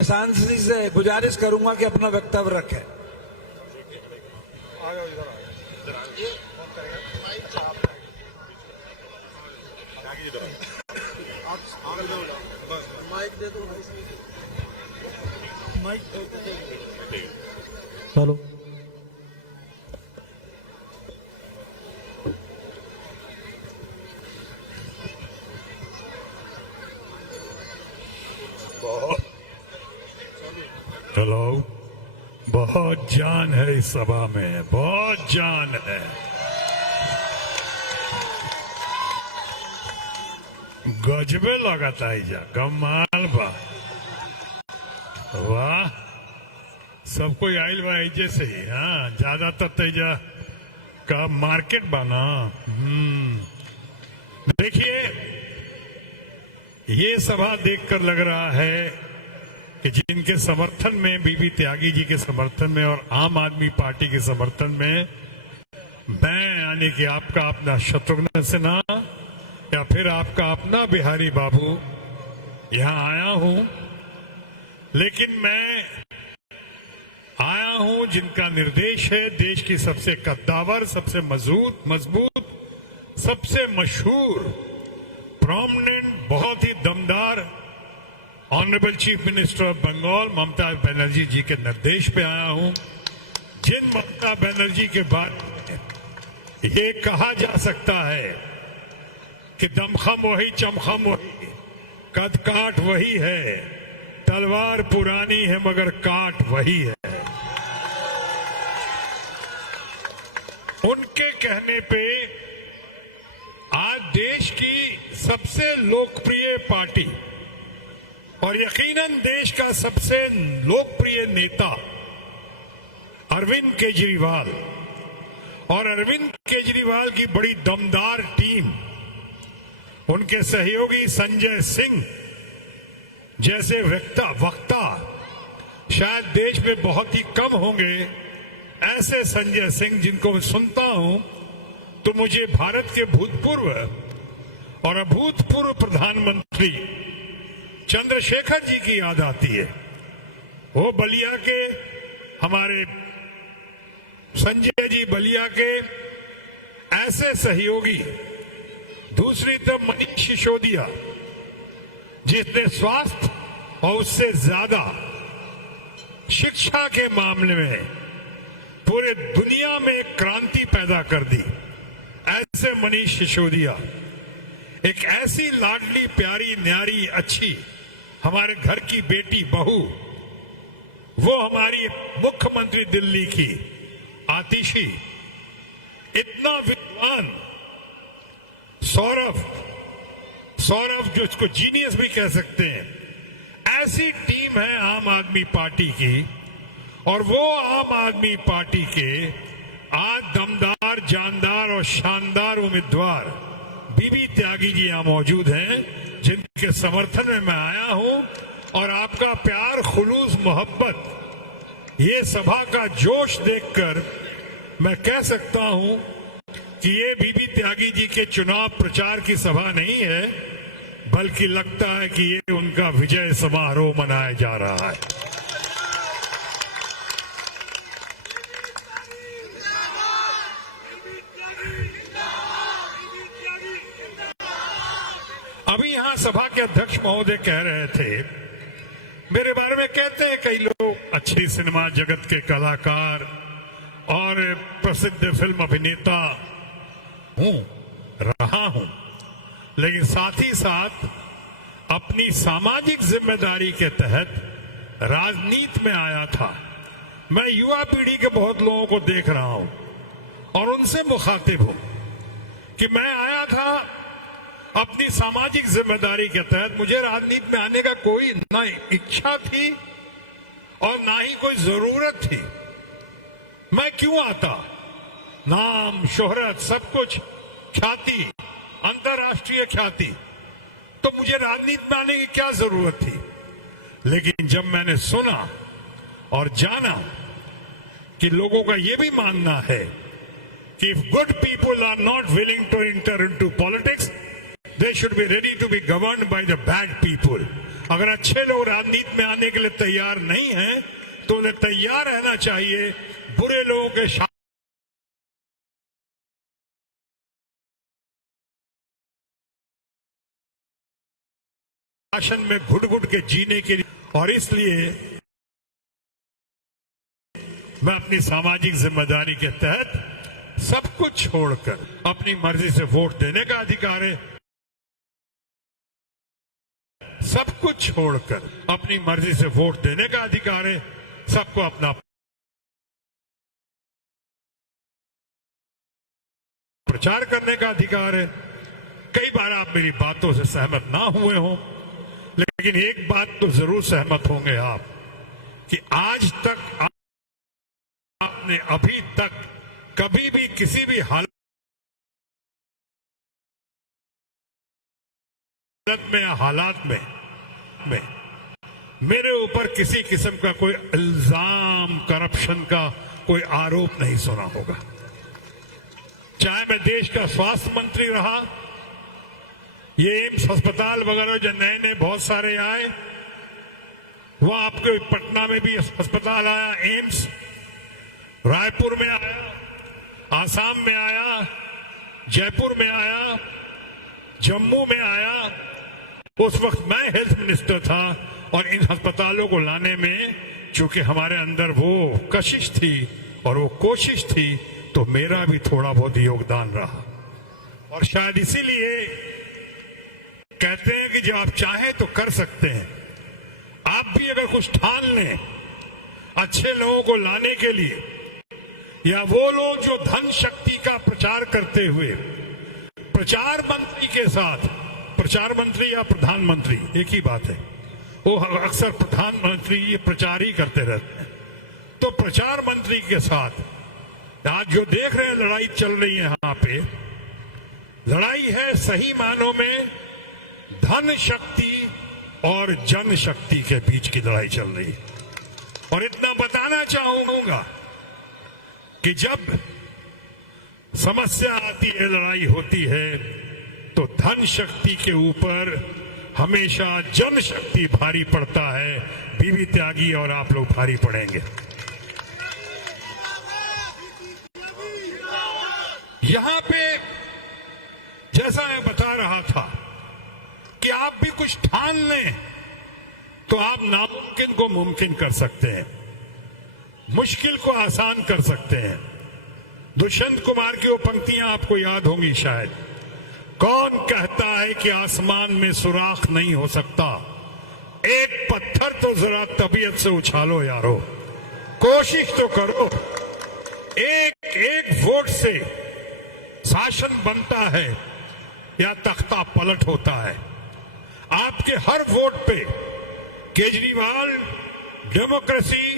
सांसद जी से गुजारिश करूंगा कि अपना वक्तव्य रखें। Hello, hello. बहुत जान है इस सभा में, बहुत जान है। गजबे लगाता है जा कमाल बा। वाह, सब कोई आइल बा जैसे ही। हाँ, ज्यादातर तेजा का मार्केट बना। देखिए, ये सभा देखकर लग रहा है कि जिनके समर्थन में, बीबी त्यागी जी के समर्थन में और आम आदमी पार्टी के समर्थन में मैं, यानी कि आपका अपना शत्रुघ्न सिन्हा या फिर आपका अपना बिहारी बाबू यहां आया हूं। लेकिन मैं आया हूं जिनका निर्देश है देश की सबसे कद्दावर, सबसे मजबूत, सबसे मशहूर, प्रोमिनेंट, बहुत ही दमदार honourable chief minister of Bengal Mamata Banerjee ji के निर्देश पे आया हूं। जिन ममता बनर्जी के बाद ये कहा जा सकता है कि दमखम वही चमखम वही, कद काट वही है, तलवार पुरानी है मगर काट वही है। उनके कहने पे आज देश की सबसे लोकप्रिय पार्टी और यकीनन देश का सबसे लोकप्रिय नेता अरविंद केजरीवाल और अरविंद केजरीवाल की बड़ी दमदार टीम, उनके सहयोगी संजय सिंह जैसे वक्ता शायद देश में बहुत ही कम होंगे। ऐसे संजय सिंह जिनको मैं सुनता हूं तो मुझे भारत के भूतपूर्व और अभूतपूर्व प्रधानमंत्री चंद्रशेखर जी की याद आती है। वो बलिया के, हमारे संजय जी बलिया के ऐसे सहयोगी। दूसरी तरफ मनीष सिसोदिया, जिसने स्वास्थ्य और उससे ज्यादा शिक्षा के मामले में पूरे दुनिया में एक क्रांति पैदा कर दी, ऐसे मनीष सिसोदिया। एक ऐसी लाडली प्यारी न्यारी अच्छी हमारे घर की बेटी बहू, वो हमारी मुख्यमंत्री दिल्ली की आतिशी। इतना विद्वान सौरभ जो इसको जीनियस भी कह सकते हैं, ऐसी टीम है आम आदमी पार्टी की। और वो आम आदमी पार्टी के आज दमदार, जानदार और शानदार उम्मीदवार बीबी त्यागी जी यहां मौजूद हैं, जिनके समर्थन में मैं आया हूं। और आपका प्यार, खुलूस, मोहब्बत, ये सभा का जोश देखकर मैं कह सकता हूं कि ये बीबी त्यागी जी के चुनाव प्रचार की सभा नहीं है, बल्कि लगता है कि ये उनका विजय समारोह मनाया जा रहा है। अभी यहां सभा के अध्यक्ष महोदय कह रहे थे, मेरे बारे में कहते हैं कई लोग, अच्छी सिनेमा जगत के कलाकार और प्रसिद्ध फिल्म अभिनेता रहा हूं, लेकिन साथ ही साथ अपनी सामाजिक जिम्मेदारी के तहत राजनीति में आया था। मैं युवा पीढ़ी के बहुत लोगों को देख रहा हूं और उनसे मुखातिब हूं कि मैं आया था अपनी सामाजिक जिम्मेदारी के तहत। मुझे राजनीति में आने का कोई ना इच्छा थी और ना ही कोई जरूरत थी। मैं क्यों आता? नाम, शोहरत, सब कुछ, ख्याति, अंतर्राष्ट्रीय ख्याति, तो मुझे राजनीति में आने की क्या जरूरत थी? लेकिन जब मैंने सुना और जाना कि लोगों का यह भी मानना है कि if good people are not willing to enter into politics, they should be ready to be governed by the bad people. अगर अच्छे लोग राजनीति में आने के लिए तैयार नहीं हैं तो उन्हें तैयार रहना चाहिए बुरे लोगों के शासन में घुट घुट के जीने के लिए। और इसलिए मैं अपनी सामाजिक जिम्मेदारी के तहत सब कुछ छोड़कर अपनी मर्जी से वोट देने का अधिकार है, सब कुछ छोड़कर अपनी मर्जी से वोट देने का अधिकार है, सबको अपना प्रचार करने का अधिकार है। कई बार आप मेरी बातों से सहमत ना हुए हों, लेकिन एक बात तो जरूर सहमत होंगे आप कि आज तक आपने अभी तक कभी भी किसी भी हालत में या हालात में मेरे ऊपर किसी किस्म का कोई इल्जाम, करप्शन का कोई आरोप नहीं सुना होगा। चाहे मैं देश का स्वास्थ्य मंत्री रहा, ये एम्स अस्पताल वगैरह जो नए नए बहुत सारे आए, वो आपके पटना में भी अस्पताल आया, एम्स रायपुर में आया, आसाम में आया, जयपुर में आया, जम्मू में आया। उस वक्त मैं हेल्थ मिनिस्टर था और इन अस्पतालों को लाने में चूंकि हमारे अंदर वो कशिश थी और वो कोशिश थी, तो मेरा भी थोड़ा बहुत योगदान रहा। और शायद इसीलिए कहते हैं कि जब आप चाहें तो कर सकते हैं। आप भी अगर कुछ ठान लें अच्छे लोगों को लाने के लिए, या वो लोग जो धन शक्ति का प्रचार करते हुए प्रचार मंत्री के साथ, प्रचार मंत्री या प्रधानमंत्री एक ही बात है, वो अक्सर प्रधानमंत्री ये प्रचार ही करते रहते हैं, तो प्रचार मंत्री के साथ आज जो देख रहे हैं लड़ाई चल रही है, यहां पे लड़ाई है सही मानों में धन शक्ति और जन शक्ति के बीच की लड़ाई चल रही है। और इतना बताना चाहूंगा कि जब समस्या आती है, लड़ाई होती है, तो धन शक्ति के ऊपर हमेशा जन शक्ति भारी पड़ता है। बीबी त्यागी और आप लोग भारी पड़ेंगे। यहां पे जैसा मैं बता रहा था कि आप भी कुछ ठान लें तो आप नामुमकिन को मुमकिन कर सकते हैं, मुश्किल को आसान कर सकते हैं। दुष्यंत कुमार की वो पंक्तियां आपको याद होंगी शायद, कौन कहता है कि आसमान में सुराख नहीं हो सकता, एक पत्थर तो जरा तबीयत से उछालो यारो, कोशिश तो करो। एक एक वोट से शासन बनता है या तख्ता पलट होता है। आपके हर वोट पे केजरीवाल, डेमोक्रेसी,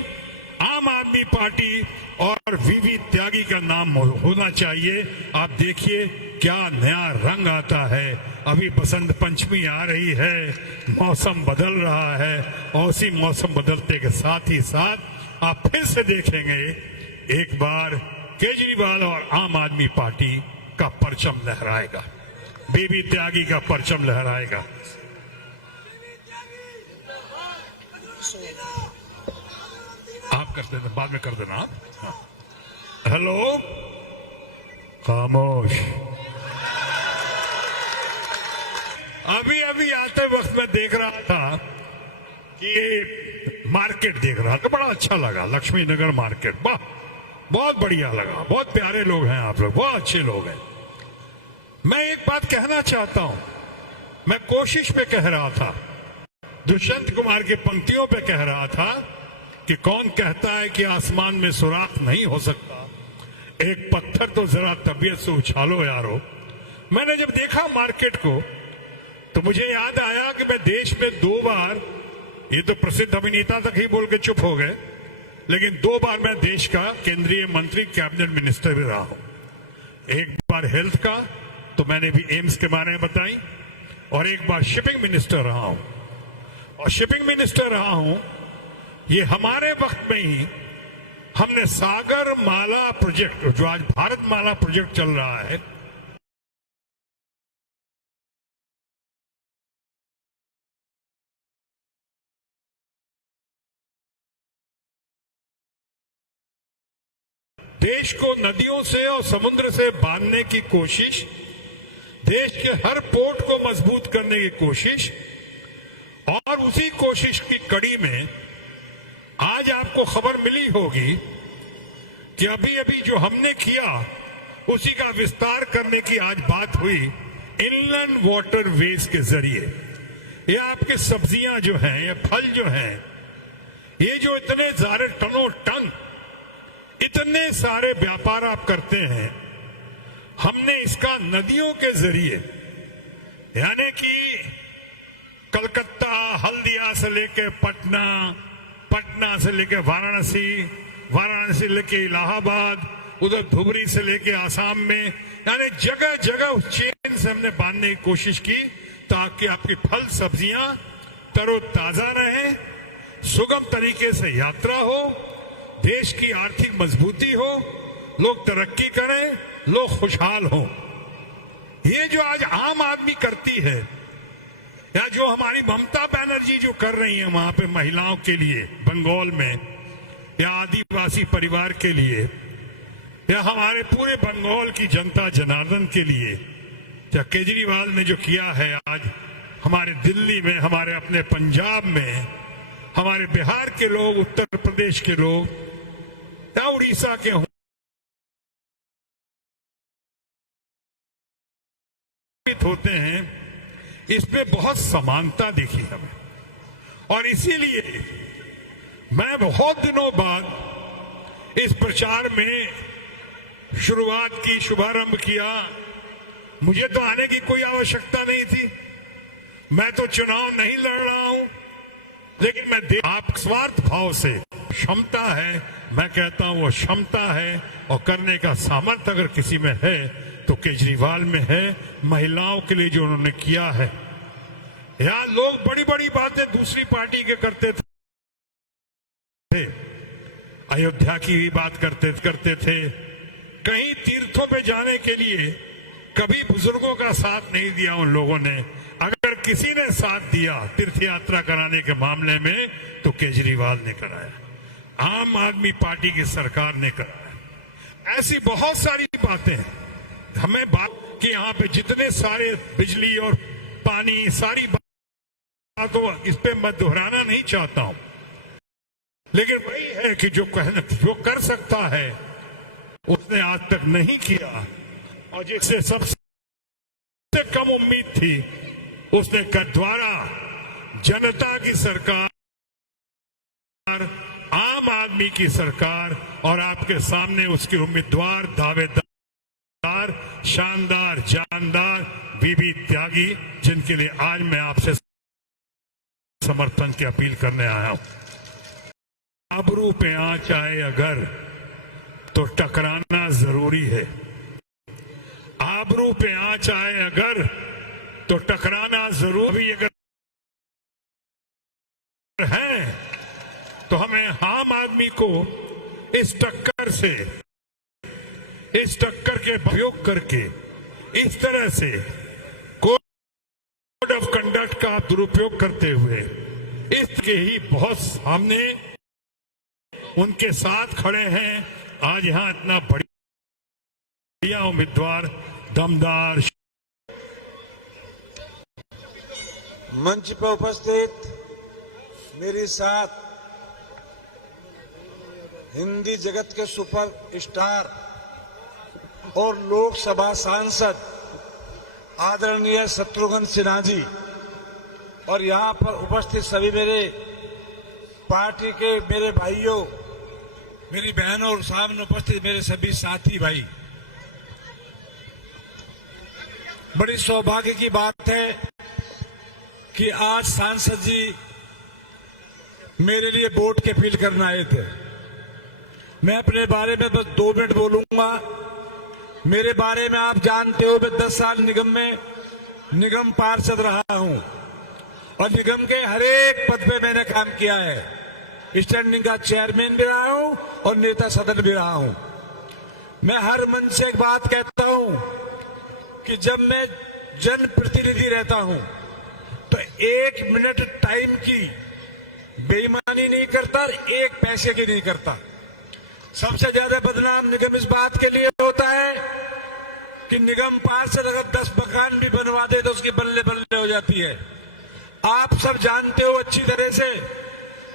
आम आदमी पार्टी और वीवी त्यागी का नाम होना चाहिए। आप देखिए क्या नया रंग आता है। अभी बसंत पंचमी आ रही है, मौसम बदल रहा है, और उसी मौसम बदलते के साथ ही साथ आप फिर से देखेंगे एक बार केजरीवाल और आम आदमी पार्टी का परचम लहराएगा, बीबी त्यागी का परचम लहराएगा। आप कर देना, बाद में कर देना आप। हाँ। हेलो, खामोश। अभी अभी आते वक्त मैं देख रहा था कि मार्केट देख रहा था, बड़ा अच्छा लगा, लक्ष्मी नगर मार्केट, वाह बहुत बढ़िया लगा, बहुत प्यारे लोग हैं आप लोग, बहुत अच्छे लोग हैं। मैं एक बात कहना चाहता हूं, मैं कोशिश पे कह रहा था, दुष्यंत कुमार की पंक्तियों पे कह रहा था कि कौन कहता है कि आसमान में सुराख नहीं हो सकता, एक पत्थर तो जरा तबीयत से उछालो यारो। मैंने जब देखा मार्केट को तो मुझे याद आया कि मैं देश में 2 बार, ये तो प्रसिद्ध अभिनेता तक ही बोल के चुप हो गए, लेकिन 2 बार मैं देश का केंद्रीय मंत्री, कैबिनेट मिनिस्टर भी रहा हूं। एक बार हेल्थ का, तो मैंने भी एम्स के बारे में बताई, और एक बार शिपिंग मिनिस्टर रहा हूं। और शिपिंग मिनिस्टर रहा हूं, ये हमारे वक्त में ही हमने सागर माला प्रोजेक्ट, जो आज भारत माला प्रोजेक्ट चल रहा है, देश को नदियों से और समुद्र से बांधने की कोशिश, देश के हर पोर्ट को मजबूत करने की कोशिश, और उसी कोशिश की कड़ी में आज आपको खबर मिली होगी कि अभी अभी जो हमने किया उसी का विस्तार करने की आज बात हुई इनलैंड वाटर वेज के जरिए। ये आपके सब्जियां जो हैं, ये फल जो हैं, ये जो इतने सारे टनों टन इतने सारे व्यापार आप करते हैं, हमने इसका नदियों के जरिए, यानी कि कलकत्ता, हल्दिया से लेके पटना, पटना से लेके वाराणसी, वाराणसी से लेके इलाहाबाद, उधर धुबरी से लेके आसाम में, यानी जगह जगह उस चेन से हमने बांधने की कोशिश की ताकि आपकी फल सब्जियां तरोताजा रहें, सुगम तरीके से यात्रा हो, देश की आर्थिक मजबूती हो, लोग तरक्की करें, लोग खुशहाल हों। ये जो आज आम आदमी करती है, या जो हमारी ममता बनर्जी जो कर रही है वहां पे महिलाओं के लिए बंगाल में, या आदिवासी परिवार के लिए, या हमारे पूरे बंगाल की जनता जनार्दन के लिए, या केजरीवाल ने जो किया है आज हमारे दिल्ली में, हमारे अपने पंजाब में, हमारे बिहार के लोग, उत्तर प्रदेश के लोग, या उड़ीसा के होते हैं, इसमें बहुत समानता दिखी हमें। और इसीलिए मैं बहुत दिनों बाद इस प्रचार में शुरुआत की, शुभारंभ किया। मुझे तो आने की कोई आवश्यकता नहीं थी, मैं तो चुनाव नहीं लड़ रहा हूं, लेकिन मैं आप स्वार्थ भाव से, क्षमता है, मैं कहता हूं वो क्षमता है और करने का सामर्थ्य अगर किसी में है तो केजरीवाल में है। महिलाओं के लिए जो उन्होंने किया है, यहां लोग बड़ी बड़ी बातें दूसरी पार्टी के करते थे, अयोध्या की भी बात करते थे, कहीं तीर्थों पे जाने के लिए कभी बुजुर्गों का साथ नहीं दिया उन लोगों ने। अगर किसी ने साथ दिया तीर्थ यात्रा कराने के मामले में तो केजरीवाल ने कराया, आम आदमी पार्टी की सरकार ने कराया। ऐसी बहुत सारी बातें हैं, हमें बात कि यहाँ पे जितने सारे बिजली और पानी, सारी बातों इस पे मैं दोहराना नहीं चाहता हूं, लेकिन वही है कि जो कर सकता है उसने आज तक नहीं किया, और जिससे सबसे कम उम्मीद थी उसने कर द्वारा जनता की सरकार, आम आदमी की सरकार, और आपके सामने उसके उम्मीदवार, दावेदार, शानदार, जानदार बीबी त्यागी, जिनके लिए आज मैं आपसे समर्थन की अपील करने आया हूं। आबरू पे आंच आए अगर तो टकराना जरूरी है, आबरू पे आंच आए अगर तो टकराना जरूरी अगर है, तो हमें आम आदमी को इस टक्कर के उपयोग करके इस तरह से कोड ऑफ कंडक्ट का दुरुपयोग करते हुए इसके ही बहुत सामने उनके साथ खड़े हैं। आज यहां इतना बढ़िया उम्मीदवार, दमदार, मंच पर उपस्थित मेरे साथ हिंदी जगत के सुपर स्टार और लोकसभा सांसद आदरणीय शत्रुघ्न सिन्हा जी, और यहां पर उपस्थित सभी मेरे पार्टी के मेरे भाइयों, मेरी बहनों और सामने उपस्थित मेरे सभी साथी भाई, बड़ी सौभाग्य की बात है कि आज सांसद जी मेरे लिए वोट की अपील करने आए थे। मैं अपने बारे में बस 2 मिनट बोलूंगा। मेरे बारे में आप जानते हो, मैं 10 साल निगम में निगम पार्षद रहा हूं और निगम के हर एक पद पे मैंने काम किया है। स्टैंडिंग का चेयरमैन भी रहा हूं और नेता सदन भी रहा हूं। मैं हर मंच से एक बात कहता हूं कि जब मैं जनप्रतिनिधि रहता हूं तो 1 मिनट टाइम की बेईमानी नहीं करता और 1 पैसे की नहीं करता। सबसे ज्यादा बदनाम निगम इस बात के लिए होता है कि निगम पार्षद अगर 10 मकान भी बनवा दे तो उसकी बल्ले बल्ले हो जाती है। आप सब जानते हो अच्छी तरह से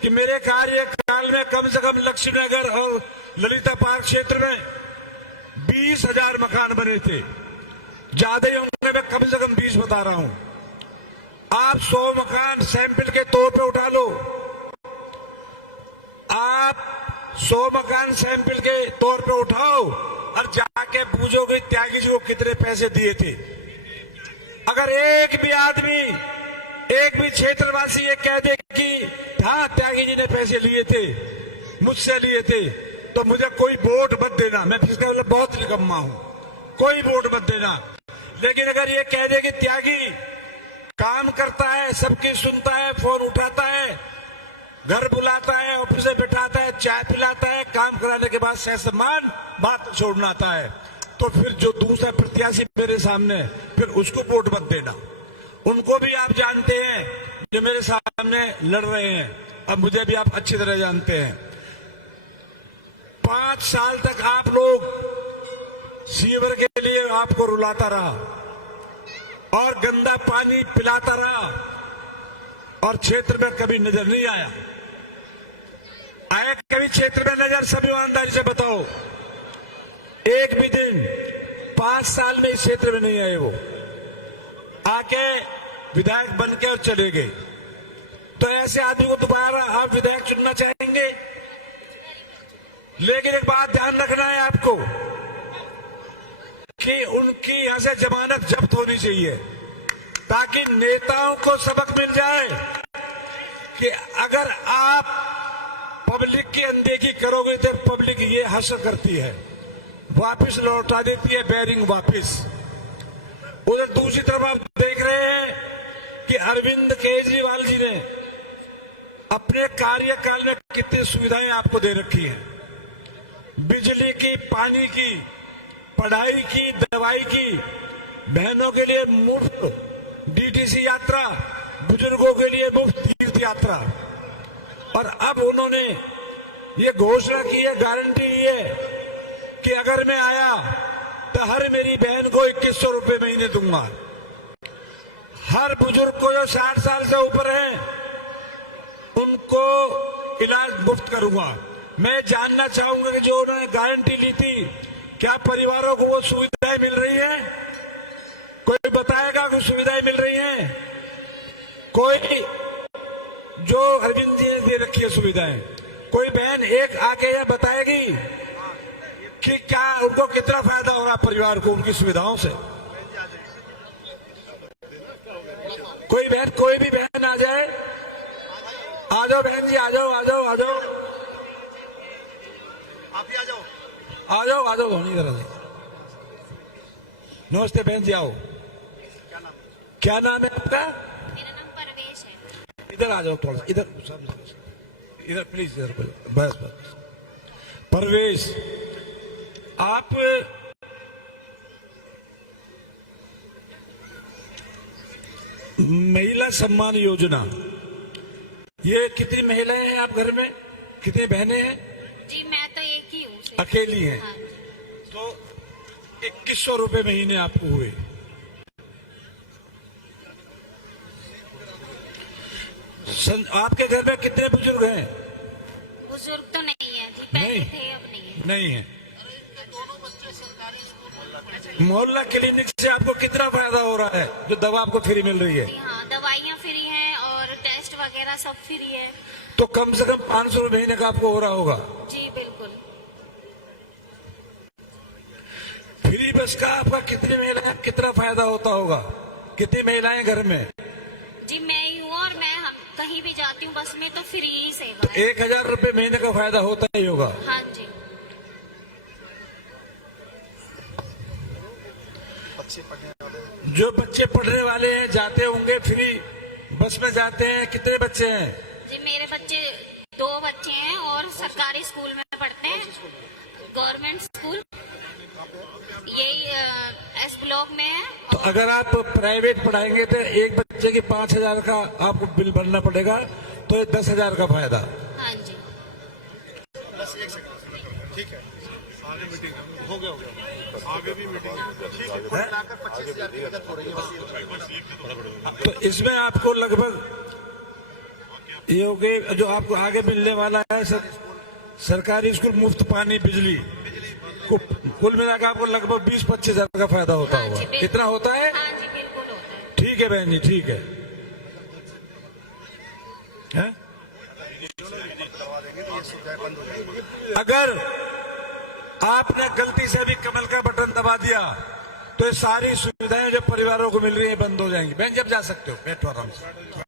कि मेरे कार्यकाल में कम से कम लक्ष्मीनगर और ललिता पार्क क्षेत्र में 20,000 मकान बने थे। ज्यादा ही होंगे, मैं कम से कम 20 बता रहा हूं। आप 100 मकान सैंपल के तौर पे उठा लो, आप 100 मकान सैंपल के तौर पे उठाओ और जाके पूछोगे त्यागी जी को कितने पैसे दिए थे। अगर एक भी आदमी, एक भी क्षेत्रवासी ये कह दे कि हाँ त्यागी जी ने पैसे लिए थे, मुझसे लिए थे, तो मुझे कोई वोट मत देना। मैं पिछले वाले बहुत निकम्मा हूं, कोई वोट मत देना। लेकिन अगर ये कह दे कि त्यागी काम करता है, सबकी सुनता है, फोन उठाता है, घर बुलाता है, ऑफिस में बिठाता है, चाय पिलाता है, काम कराने के बाद सह सम्मान बात छोड़ना आता है, तो फिर जो दूसरा प्रत्याशी मेरे सामने है, फिर उसको वोट मत देना। उनको भी आप जानते हैं जो मेरे सामने लड़ रहे हैं, अब मुझे भी आप अच्छी तरह जानते हैं। 5 साल तक आप लोग सीवर के लिए आपको रुलाता रहा और गंदा पानी पिलाता रहा और क्षेत्र में कभी नजर नहीं आया। आया कभी क्षेत्र में नजर? सब ईमानदारी से बताओ, एक भी दिन 5 साल में इस क्षेत्र में नहीं आए। वो आके विधायक बन के और चले गए। तो ऐसे आदमी को दोबारा आप विधायक चुनना चाहेंगे? लेकिन एक बात ध्यान रखना है आपको कि उनकी यहां से जमानत जब्त होनी चाहिए, ताकि नेताओं को सबक मिल जाए कि अगर आप पब्लिक की अनदेखी करोगे तो पब्लिक ये हश्र करती है, वापस लौटा देती है बैरिंग वापस। उधर दूसरी तरफ आप देख रहे हैं कि अरविंद केजरीवाल जी ने अपने कार्यकाल में कितनी सुविधाएं आपको दे रखी हैं, बिजली की, पानी की, पढ़ाई की, दवाई की, बहनों के लिए मुफ्त डीटीसी यात्रा, बुजुर्गों के लिए मुफ्त तीर्थ यात्रा। और अब उन्होंने ये घोषणा की है, गारंटी दी है कि अगर मैं आया तो हर मेरी बहन को 2100 रुपए महीने दूंगा। हर बुजुर्ग को जो 60 साल से ऊपर है उनको इलाज मुफ्त करूंगा। मैं जानना चाहूंगा कि जो उन्होंने गारंटी ली थी, क्या परिवारों को वो सुविधाएं मिल रही है? कोई बताएगा कि सुविधाएं मिल रही हैं? कोई जो अरविंद जी ने दे रखी है सुविधाएं, कोई बहन एक आके यह बताएगी कि क्या उनको कितना फायदा हो रहा परिवार को उनकी सुविधाओं से? कोई बहन, कोई भी बहन आ जाए। आ जाओ बहन जी, आ जाओ, आ जाओ, आ जाओ, आप ही आ जाओ, आ जाओ, आ जाओ। इधर आ जाओ। नमस्ते बहन जी, आओ। क्या नाम है आपका? मेरा नाम परवेश है। इधर आ जाओ, थोड़ा इधर, इधर प्लीज, इधर बस बस। परवेश, आप महिला सम्मान योजना, ये कितनी महिलाएं हैं आप घर में? कितनी बहनें हैं? जी मैं तो एक ही हूँ। अकेली हैं? हाँ जी। तो 2100 रुपए महीने आपको हुए। आपके घर में कितने बुजुर्ग हैं? बुजुर्ग तो नहीं है जी, पहले नहीं। थे अब नहीं है। नहीं है। मोहल्ला क्लिनिक से आपको कितना फायदा हो रहा है जो दवा आपको फ्री मिल रही है? जी हाँ, दवाइयाँ फ्री हैं और टेस्ट वगैरह सब फ्री है। तो कम से कम 500 रुपए महीने का आपको हो रहा होगा। जी बिल्कुल। फ्री बस का आपका कितनी महिलाएं, कितना फायदा होता होगा? कितनी महिलाएं घर में? जी मैं ही हूँ और मैं कहीं भी जाती हूँ बस में तो फ्री ही सेवा है। 1000 रुपए महीने का फायदा होता ही होगा। हाँ जी। जो बच्चे पढ़ने वाले हैं जाते होंगे फ्री बस में जाते हैं। कितने बच्चे हैं? जी मेरे बच्चे 2 बच्चे हैं और सरकारी स्कूल में पढ़ते हैं, गवर्नमेंट स्कूल, यही एस ब्लॉक में है। तो अगर आप प्राइवेट पढ़ाएंगे तो एक बच्चे की 5000 का आपको बिल भरना पड़ेगा, तो ये 10,000 का फायदा। हाँ जी। तो इसमें आपको लगभग ये हो गए जो आपको आगे मिलने वाला है सरकारी स्कूल मुफ्त पानी बिजली कुल मिलाकर आपको लगभग 20-25 हजार का फायदा होता हाँ होगा। जी, बिल्कुल। कितना होता है? हाँ जी बिल्कुल होता है। ठीक है बहन जी, ठीक है। हैं? अगर आपने गलती से भी कमल का बटन दबा दिया तो ये सारी सुविधाएं जो परिवारों को मिल रही है बंद हो जाएंगी। बहन जी, अब जा सकते हो, बैठो आराम से।